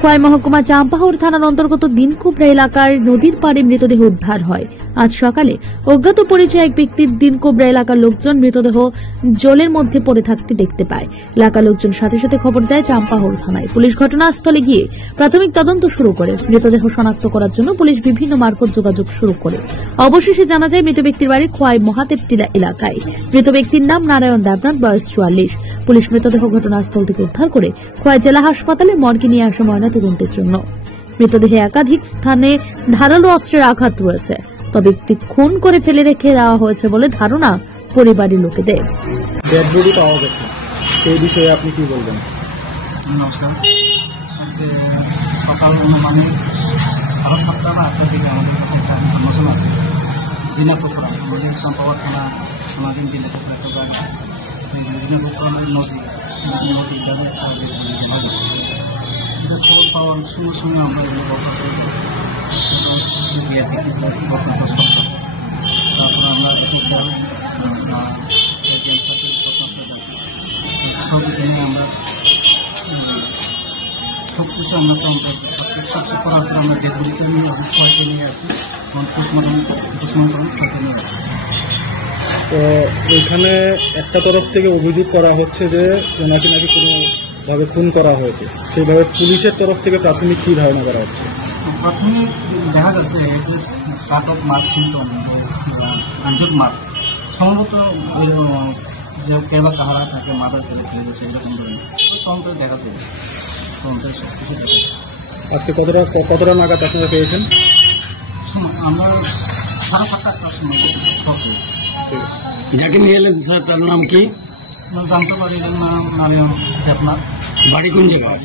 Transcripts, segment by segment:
খোয়াই মহকুমা চাম্পাহাওড় থানার অন্তর্গত দিনকুবরা এলাকার নদীর পাড়ে মৃতদেহ উদ্ধার হয়। আজ সকালে অজ্ঞাত পরিচয় এক ব্যক্তির দিনকুবরা এলাকার লোকজন মৃতদেহ জলের মধ্যে পড়ে থাকতে দেখতে পায়। এলাকার লোকজন সাথে সাথে খবর দেয় চাম্পাহাওড় থানায়। পুলিশ ঘটনাস্থলে গিয়ে প্রাথমিক তদন্ত শুরু করে। মৃতদেহ শনাক্ত করার জন্য পুলিশ বিভিন্ন মারফত যোগাযোগ শুরু করে। অবশেষে জানা যায় মৃত ব্যক্তির বাড়ি খোয়াই মহাদেবটিলা এলাকায়। মৃত ব্যক্তির নাম নারায়ণ দেবনাথ, বয়স 44। পুলিশ মৃতদেহ ঘটনাস্থল থেকে উদ্ধার করে খোয়াই জেলা হাসপাতালে মর্গে নিয়ে আসে ময়নাতদন্তের জন্য। মৃতদেহে একাধিক স্থানে ধারালো অস্ত্রের আঘাত রয়েছে। তবে একটি খুন করে ফেলে রেখে দেওয়া হয়েছে বলে ধারণা পরিবারের লোকেদের। ডেড বডি পাওয়া গেছে, সেই বিষয়ে আপনি কি বলবেন? নমস্কার। সকাল মানে 7:30 না 8টার দিকে আমাদের কাছে একটা ইনফরমেশন আছে। দিনাজপুর নদীর চম্পাহাওড় থানা সোনাদিন দিনাজপুর একটা গাড়ি দিনাজপুর নদী যাদের হয়েছে। এটা খবর পাওয়ার সঙ্গে সঙ্গে আমরা গিয়ে দেখি স্যার ঘটনাস্থল। তারপরে আমরা দেখি স্যার ছবিতে নিয়ে আমরা সব কিছু আমরা সবচেয়ে করার পরে আমরা ডেডবডিতে নিয়ে খোয়াইতে নিয়ে আসি, পোস্টমর্টম করতে নিয়ে আসি। তো এখানে একটা তরফ থেকে অভিযোগ করা হচ্ছে যে ওনাকে নাকি কোনোভাবে খুন করা হয়েছে, সেইভাবে পুলিশের তরফ থেকে প্রাথমিক কী ধারণা করা হচ্ছে? প্রাথমিক দেখা যাচ্ছে কাট অফ মার্ক সিমটম আঞ্জুর মার্ক সম্ভবত যে কে বা কাহারা তাকে মাথার করে ফেলে দিচ্ছে এরকম তদন্ত দেখা যাবে। তদন্তের সব কিছু দেখে আজকে কতটা নাগাদ আপনারা পেয়েছেন? আমরা 7:30-8টার সময় পেয়েছি। যাকে নিয়ে এলেন স্যার তার নাম কি? আমরা জানতে পারি এর নাম নারায়ণ দেবনাথ। বাড়ি কোন জায়গায়?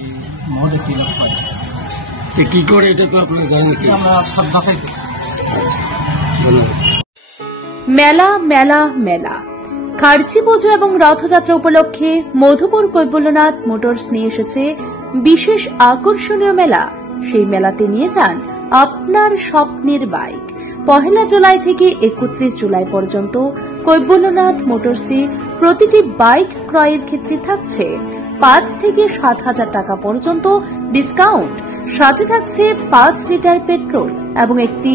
মহাদেবটিলা। কি করে এটা তো আপনারা জানেন কি? আমরা যাচাই করছি। ধন্যবাদ। মেলা মেলা মেলা খার্চি পুজো এবং রথযাত্রা উপলক্ষে মধুপুর কৈবল্যনাথ মোটরস নিয়ে এসেছে বিশেষ আকর্ষণীয় মেলা। সেই মেলাতে নিয়ে যান আপনার স্বপ্নের বাইক। 1 জুলাই থেকে 31 জুলাই পর্যন্ত কৈবল্যনাথ মোটরসে প্রতিটি বাইক ক্রয়ের ক্ষেত্রে থাকছে 5 থেকে 7,000 টাকা পর্যন্ত ডিসকাউন্ট। সাথে থাকছে 5 লিটার পেট্রোল এবং একটি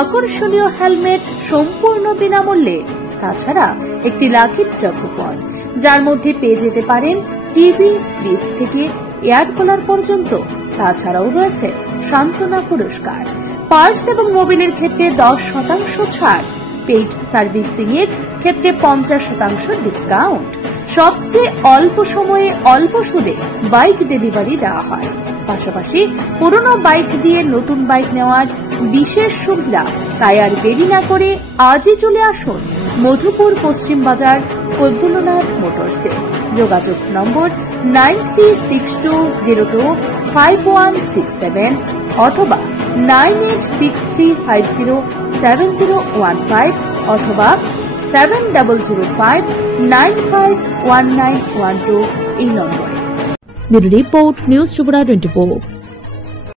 আকর্ষণীয় হেলমেট সম্পূর্ণ বিনামূল্যে। তাছাড়া একটি লাকি ড্র কুপন, যার মধ্যে পেয়ে যেতে পারেন টিভি, ফ্রিজ থেকে এয়ার কুলার পর্যন্ত। তাছাড়াও রয়েছে সান্ত্বনা পুরস্কার। পার্টস এবং মোবিলের ক্ষেত্রে 10% ছাড়। পেইড সার্ভিসিং এর ক্ষেত্রে 50% ডিসকাউন্ট। সবচেয়ে অল্প সময়ে অল্প সুদে বাইক ডেলিভারি দেওয়া হয়। পাশাপাশি পুরনো বাইক দিয়ে নতুন বাইক নেওয়ার বিশেষ সুবিধা। তাই আর দেরি না করে আজই চলে আসুন মধুপুর পশ্চিম বাজার কৈবল্যনাথ মোটরসে। যোগাযোগ নম্বর 9362025167 অথবা 9863507015 অথবা 7005951912 এই নম্বরে। Bureau report, news Tripura 24।